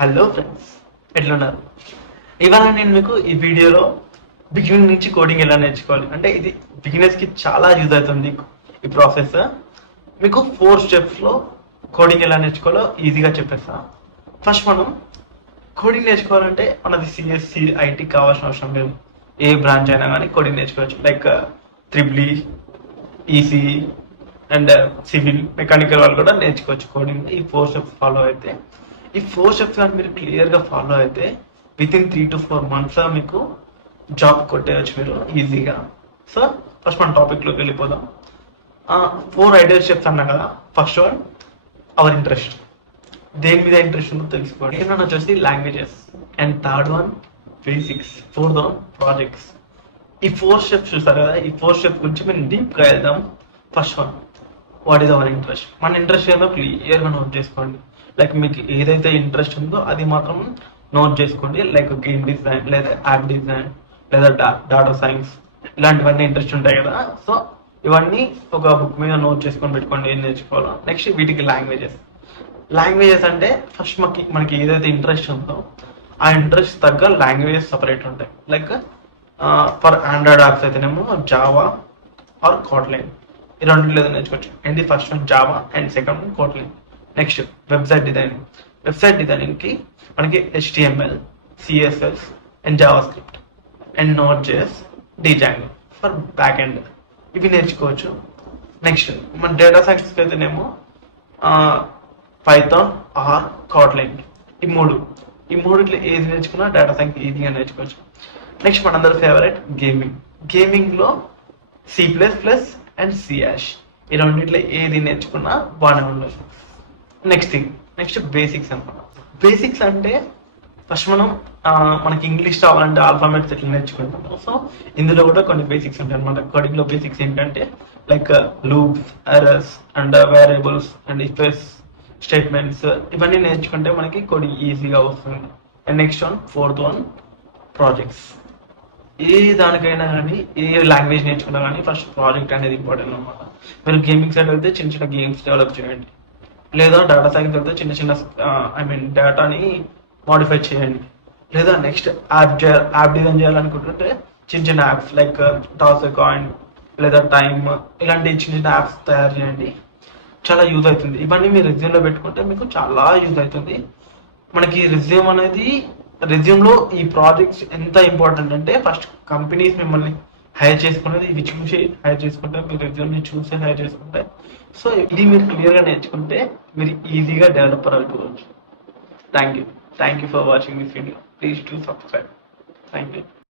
Hello friends, ఎట్లున్నారు? ఇవాళ నేను మీకు ఈ వీడియోలో బిగినింగ్ నుంచి కోడింగ్ ఎలా నేర్చుకోవాలి అంటే ఇది బిగినర్స్కి చాలా యూజ్ అవుతుంది. ఈ ప్రాసెస్ మీకు 4 స్టెప్స్లో కోడింగ్ ఎలా నేర్చుకోవాలో ఈజీగా చెప్పేస్తా. ఫస్ట్ మనం కోడింగ్ నేర్చుకోవాలంటే మనది సిఎస్సి ఐటీ కావాల్సిన అవసరం లేదు. ఏ బ్రాంచ్ అయినా కానీ కోడింగ్ నేర్చుకోవచ్చు. Like triple EC and civil mechanical వాళ్ళు కూడా నేర్చుకోవచ్చు కోడింగ్. ఈ 4 స్టెప్స్ ఫాలో అయితే, ఈ 4 స్టెప్స్ కానీ మీరు క్లియర్గా ఫాలో అయితే విత్ ఇన్ 3 to 4 months మీకు జాబ్ కొట్టేయచ్చు మీరు ఈజీగా. సో ఫస్ట్ మన టాపిక్లోకి వెళ్ళిపోదాం. 4 ఐడియల్ స్టెప్స్ అన్నా కదా. ఫస్ట్ వన్ అవర్ ఇంట్రెస్ట్, దేని మీద ఇంట్రెస్ట్ ఉందో తెలుసుకోండి. సెకండ్ వన్ వచ్చేసి languages and third one basics, fourth one projects. ఈ 4 స్టెప్స్ చూస్తారు కదా, ఈ 4 స్టెప్స్ గురించి మేము డీప్గా వెళ్దాం. First one, what is our interest. మన ఇంట్రెస్ట్ ఏదో క్లియర్గా నోట్ చేసుకోండి. లైక్ మీకు ఏదైతే ఇంట్రెస్ట్ ఉందో అది మాత్రం నోట్ చేసుకోండి. లైక్ గేమ్ డిజైన్ లేదా యాప్ డిజైన్ లేదా డాటా సైన్స్ ఇలాంటివన్నీ ఇంట్రెస్ట్ ఉంటాయి కదా. సో ఇవన్నీ ఒక బుక్ మీద నోట్ చేసుకొని పెట్టుకోండి ఏం నేర్చుకోవాలో. నెక్స్ట్ వీటికి లాంగ్వేజెస్ అంటే ఫస్ట్ మనకి ఏదైతే ఇంట్రెస్ట్ ఉందో ఆ ఇంట్రెస్ట్ తగ్గ లాంగ్వేజెస్ సపరేట్ ఉంటాయి. లైక్ ఫర్ ఆండ్రాయిడ్ యాప్స్ అయితేనేమో జావా ఆర్ కోట్లైన్, ఈ రెండింటిలో నేర్చుకోవచ్చు. And first one Java and second one కోట్లైన్. Next website డిజైనింగ్కి మనకి HTML, CSS and Java script and Node.js, Django for back end, ఇవి నేర్చుకోవచ్చు. నెక్స్ట్ మన డేటా సైన్స్కి అయితేనేమో పైథాన్ ఆర్ కోట్లైన్. ఈ మూడిట్లో ఏది నేర్చుకున్నా డేటా సైన్స్ ఈజీగా నేర్చుకోవచ్చు. నెక్స్ట్ మనందరి ఫేవరెట్ గేమింగ్లో C++ అండ్ C#, ఈ రెండింటిలో ఏది నేర్చుకున్నా బాగానే ఉండదు. నెక్స్ట్ బేసిక్స్ అనమాట. బేసిక్స్ అంటే ఫస్ట్ మనకి ఇంగ్లీష్ రావాలంటే ఆల్ఫాబెట్స్ ఎట్లా నేర్చుకుంటాం. సో ఇందులో కూడా కొన్ని బేసిక్స్ ఉంటాయి అనమాట. కోడింగ్లో బేసిక్స్ ఏంటంటే like loops, errors and variables and if statements, ఇవన్నీ నేర్చుకుంటే మనకి కోడింగ్ ఈజీగా వస్తుంది. And next fourth one projects. ఏ దానికైనా కానీ ఏ లాంగ్వేజ్ నేర్చుకున్నా కానీ ఫస్ట్ ప్రాజెక్ట్ అనేది ఇంపార్టెంట్ అనమాట. మీరు గేమింగ్ సైడ్ వెళ్తే చిన్న చిన్న గేమ్స్ డెవలప్ చేయండి, లేదా డేటా సైన్స్ వెళ్తే చిన్న డేటాని మాడిఫై చేయండి, లేదా నెక్స్ట్ యాప్ డిజైన్ చేయాలనుకుంటుంటే చిన్న యాప్స్ లైక్ టాస్ కాయిన్ లేదా టైమ్ ఇలాంటి చిన్న యాప్స్ తయారు చేయండి. చాలా యూజ్ అవుతుంది. ఇవన్నీ మీరు రెజ్యూమ్లో పెట్టుకుంటే మీకు చాలా యూజ్ అవుతుంది. మనకి రెజ్యూమ్లో ఈ ప్రాజెక్ట్స్ ఎంత ఇంపార్టెంట్ అంటే ఫస్ట్ కంపెనీస్ మిమ్మల్ని హైర్ చేసుకునేది ఇవి చూసి హైర్ చేసుకుంటే, మీరు రెజ్యూమ్ని చూసి హైర్ చేసుకుంటే. సో ఇది మీరు క్లియర్గా నేర్చుకుంటే మీరు ఈజీగా డెవలపర్ అయిపోవచ్చు. Thank you for watching this video. Please to subscribe. Thank you.